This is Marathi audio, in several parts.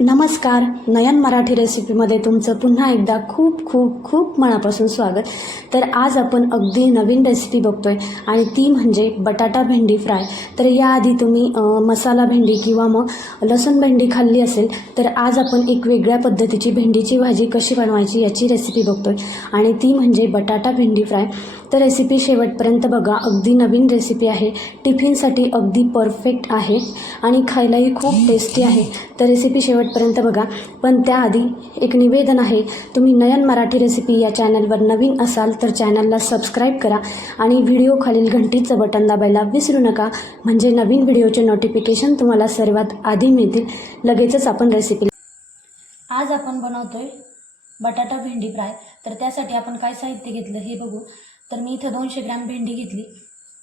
नमस्कार नयन मराठी रेसिपीमध्ये तुमचं पुन्हा एकदा खूप खूप खूप मनापासून स्वागत. तर आज आपण अगदी नवीन रेसिपी बघतो आहे आणि ती म्हणजे बटाटा भेंडी फ्राय. तर याआधी तुम्ही मसाला भेंडी किंवा मग लसूण भेंडी खाल्ली असेल तर आज आपण एक वेगळ्या पद्धतीची भेंडीची भाजी कशी बनवायची याची रेसिपी बघतो आहे आणि ती म्हणजे बटाटा भेंडी फ्राय. तर रेसिपी शेवटपर्यंत बघा. अगदी नवीन रेसिपी आहे. टिफिनसाठी अगदी परफेक्ट आहे. आणि खायलाही खूप टेस्टी आहे. तर रेसिपी शेवटपर्यंत बघा. पण त्याआधी एक निवेदन आहे. तुम्ही नयन मराठी रेसिपी या चॅनलवर नवीन असाल तर चॅनलला सबस्क्राईब करा. आणि व्हिडिओ खालील घंटीचं बटन दाबायला विसरू नका. म्हणजे नवीन व्हिडिओचे नोटिफिकेशन तुम्हाला सर्वात आधी मिळतील. लगेचच आपण रेसिपी आज आपण बनवतोय बटाटा भेंडी फ्राय. तर त्यासाठी आपण काय साहित्य घेतलं हे बघू. तर मी इथं दोनशे ग्रॅम भेंडी घेतली.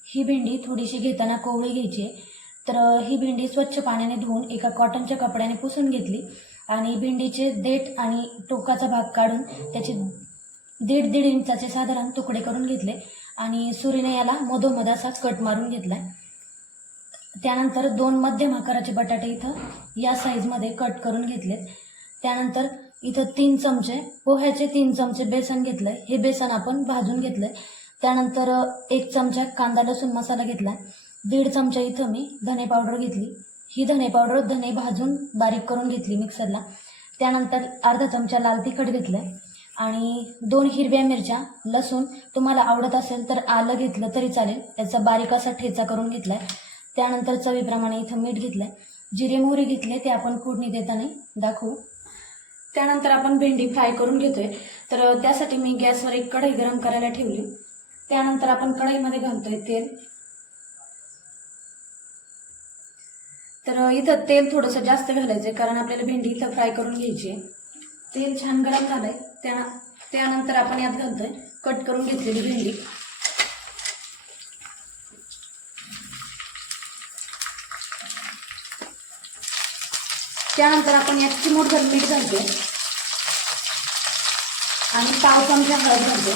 ही भेंडी थोडीशी घेताना कोवळी घ्यायची आहे. तर ही भेंडी स्वच्छ पाण्याने धुवून एका कॉटनच्या कपड्याने पुसून घेतली आणि भेंडीचे देठ आणि टोकाचा भाग काढून त्याचे दीड दीड इंचाचे साधारण तुकडे करून घेतले आणि सुरीने याला मधोमध असा कट मारून घेतला. त्यानंतर दोन मध्यम आकाराचे बटाटे इथं या साईजमध्ये कट करून घेतलेत. त्यानंतर इथं तीन चमचे पोह्याचे तीन चमचे बेसन घेतलंय हे बेसन आपण भाजून घेतलंय. त्यानंतर एक चमचा कांदा लसूण मसाला घेतला. दीड चमचा इथं मी धने पावडर घेतली. ही धने पावडर धने भाजून बारीक करून घेतली मिक्सरला. त्यानंतर अर्धा चमचा लाल तिखट घेतलं. आणि दोन हिरव्या मिरच्या लसूण तुम्हाला आवडत असेल तर आलं घेतलं तरी चालेल. याचा बारीक असा ठेचा करून घेतला त्यानंतर चवीप्रमाणे इथं मीठ घेतलं जिरे मोहरी घेतले ते आपण फोडणी देताना दाखवू. त्यानंतर आपण भेंडी फ्राय करून घेतोय. तर त्यासाठी मी गॅसवर एक कढई गरम करायला ठेवली. त्यानंतर आपण कढईमध्ये घालतोय तेल. तर इथं तेल थोडंसं जास्त घालायचं आहे कारण आपल्याला भेंडी इथं फ्राय करून घ्यायची आहे तेल छान गरम झालंय. त्या त्यानंतर आपण यात घालतोय कट करून घेतलेली भेंडी. त्यानंतर आपण यात चिमूटभर मीठ घालतोय. आणि पाव चमचा हळद घालतोय.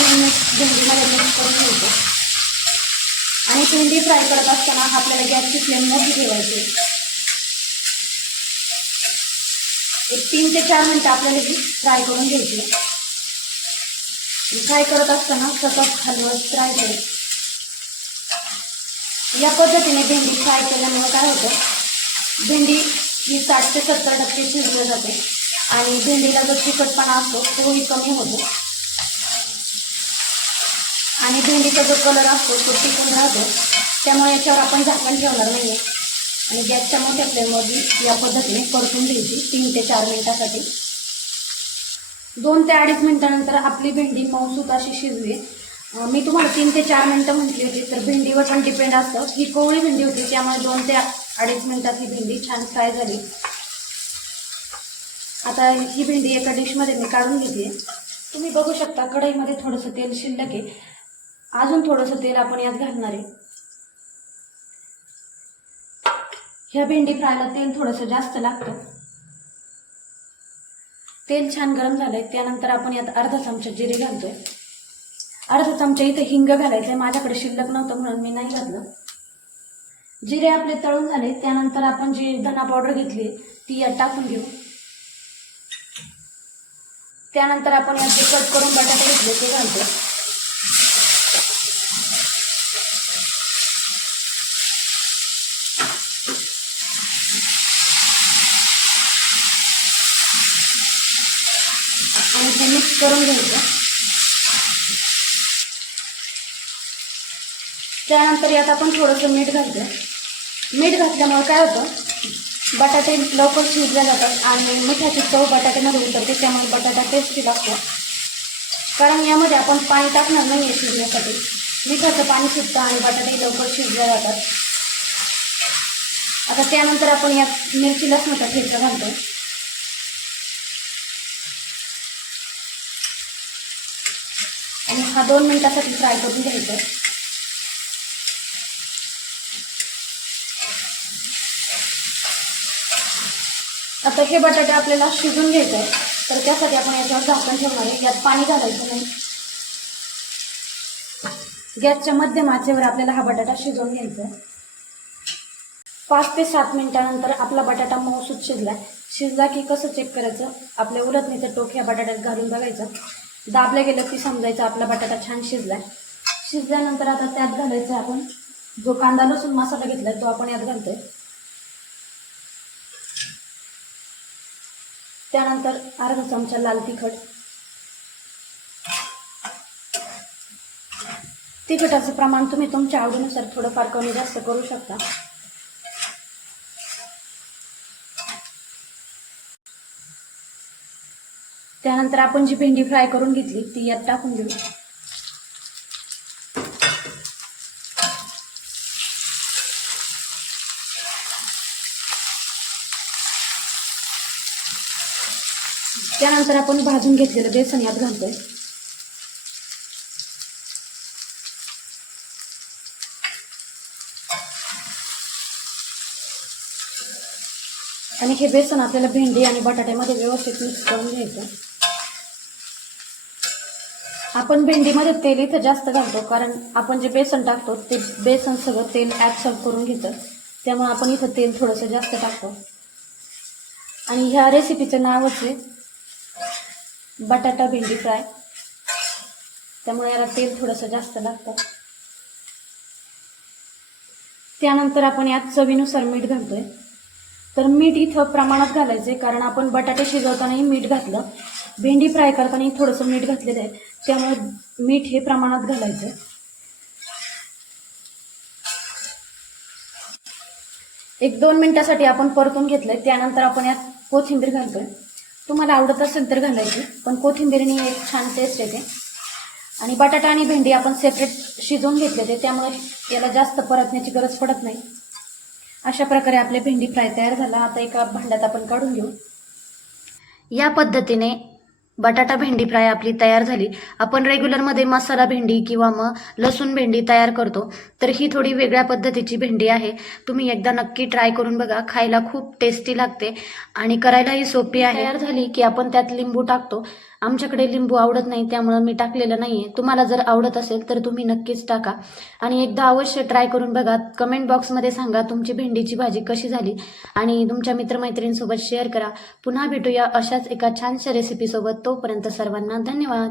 हळद आणि भेंडीमध्ये मिक्स करून घ्यायचं. आणि भेंडी फ्राय करत असताना आपल्याला गॅसची फ्लेम मोठी ठेवायची. एक तीन ते चार मिनटं आपल्याला ही फ्राय करून घ्यायची. फ्राय करत असताना सतत हलवत फ्राय करत या पद्धतीने भेंडी फ्राय केल्यामुळे काय होतं? भेंडी ही साठ ते सत्तर टक्के शिजली जाते. आणि भेंडीला जो तिखटपणा असतो तोही कमी होतो. आणि भेंडीचा जो कलर असतो तो टिकून राहतो. त्यामुळे याच्यावर आपण झाकण ठेवणार नाही आणि गॅसच्या मोठ्या फ्लेममध्ये या पद्धतीने परतून घ्यायची तीन ते चार मिनिटासाठी. दोन ते अडीच मिनिटानंतर आपली भेंडी मऊसूत अशी शिजली. मी तुम्हाला तीन ते चार मिनटं म्हटली होती तर भेंडीवर पण डिपेंड असतं. ही कोवळी भेंडी होती त्यामुळे दोन ते अडीच मिनटात ही भेंडी छान फ्राय झाली. आता ही भेंडी एका डिशमध्ये मी काढून घेते. तुम्ही बघू शकता कढईमध्ये थोडंसं तेल शिल्लक आहे. अजून थोडंसं तेल आपण यात घालणार आहे. ह्या भेंडी फ्रायला तेल थोडंसं जास्त लागतं. तेल छान गरम झालंय त्यानंतर आपण यात अर्धा चमचा जिरे घालतोय. अर्धा चमचा इथे हिंग घालायचंय माझ्याकडे शिल्लक नव्हतं म्हणून मी नाही घातलं. जिरे आपले तळून झाले त्यानंतर आपण जी धना पावडर घेतली ती यात टाकून घेऊ. त्यानंतर आपण यात जे कट करून बटाटे घेतले ते घालतो आणि ते मिक्स करून घ्यायचं. त्यानंतर यात आपण थोडंसं मीठ घालतो मीठ घातल्यामुळे काय होतं? बटाटे लवकर शिजले जातात आणि मिठाची चव बटाट्यामध्ये उतरते त्यामुळे बटाटा टेस्टी लागतो. कारण यामध्ये आपण पाणी टाकणार नाही आहे शिजण्यासाठी. मिठाचं पाणी सुटतं आणि बटाटे लवकर शिजले जातात. आता त्यानंतर आपण यात मिरची लसणाचा ठेचा घालतो आणि हा दोन मिनिटासाठी फ्राय करून घ्यायचं आहे. आता हे बटाटे आपल्याला शिजून घ्यायचं आहे तर त्यासाठी आपण याच्यावर झाकण ठेवणार आहे. यात पाणी घालायचं नाही. गॅसच्या मध्यम आचेवर आपल्याला हा बटाटा शिजवून घ्यायचा आहे. पाच ते सात मिनिटानंतर आपला बटाटा मऊसूत शिजला. शिजला की कसं चेक करायचं? आपल्या उलटणीचं टोक ह्या बटाट्यात घालून बघायचं. दाबलं गेलं की समजायचं आपला बटाटा छान शिजलाय शिजल्यानंतर आता त्यात घालायचं आपण जो कांदा लसूण मसाला घेतलाय तो आपण यात घालतोय. त्यानंतर अर्धा चमचा लाल तिखट तिखटाचं प्रमाण तुम्ही तुमच्या आवडीनुसार थोडंफार कमी जास्त करू शकता. त्यानंतर आपण जी भेंडी फ्राय करून घेतली ती यात टाकून देऊ. त्यानंतर आपण भाजून घेतलेलं बेसन यात घालतोय. आणि हे बेसन आपल्याला भेंडी आणि बटाट्यामध्ये व्यवस्थित मिक्स करून घ्यायचं. आपण भेंडीमध्ये तेल इथं जास्त घालतो कारण आपण जे बेसन टाकतो ते बेसन सगळं तेल ॲब्सॉर्ब करून घेतं. त्यामुळे आपण इथं तेल थोडंसं जास्त टाकतो. आणि ह्या रेसिपीचं नावच आहे बटाटा भेंडी फ्राय. त्यामुळे याला तेल थोडंसं जास्त लागतं. त्यानंतर आपण यात चवीनुसार मीठ घालतोय. तर मीठ इथं प्रमाणात घालायचं आहे कारण आपण बटाटे शिजवतानाही मीठ घातलं. भेंडी फ्राय करतानाही थोडंसं मीठ घातलेलं आहे. त्यामुळे मीठ हे प्रमाणात घालायचं आहे एक दोन मिनटासाठी आपण परतून घेतलं आहे त्यानंतर आपण यात कोथिंबीर घालतोय. तुम्हाला आवडत असेल तर घालायची पण कोथिंबीरनी एक छान टेस्ट येते. आणि बटाटा आणि भेंडी आपण सेपरेट शिजवून घेतले ते त्यामुळे याला जास्त परतण्याची गरज पडत नाही. अशा प्रकारे आपले भेंडी फ्राय तयार झाला. आता एका भांड्यात आपण काढून घेऊ. या पद्धतीने बटाटा भेंडी फ्राय आपली तयार झाली. आपण रेग्युलरमध्ये मसाला भेंडी किंवा मग लसूण भेंडी तयार करतो. तर ही थोडी वेगळ्या पद्धतीची भेंडी आहे. तुम्ही एकदा नक्की ट्राय करून बघा. खायला खूप टेस्टी लागते. आणि करायलाही सोपी आहे. तयार झाली की आपण त्यात लिंबू टाकतो. आमच्याकडे लिंबू आवडत नाही त्यामुळं मी टाकलेलं नाही आहे तुम्हाला जर आवडत असेल तर तुम्ही नक्कीच टाका. आणि एकदा अवश्य ट्राय करून बघा. कमेंट बॉक्समध्ये सांगा तुमची भेंडीची भाजी कशी झाली. आणि तुमच्या मित्रमैत्रिणींसोबत शेअर करा. पुन्हा भेटूया अशाच एका छानशा रेसिपीसोबत तोपर्यंत सर्वांना धन्यवाद.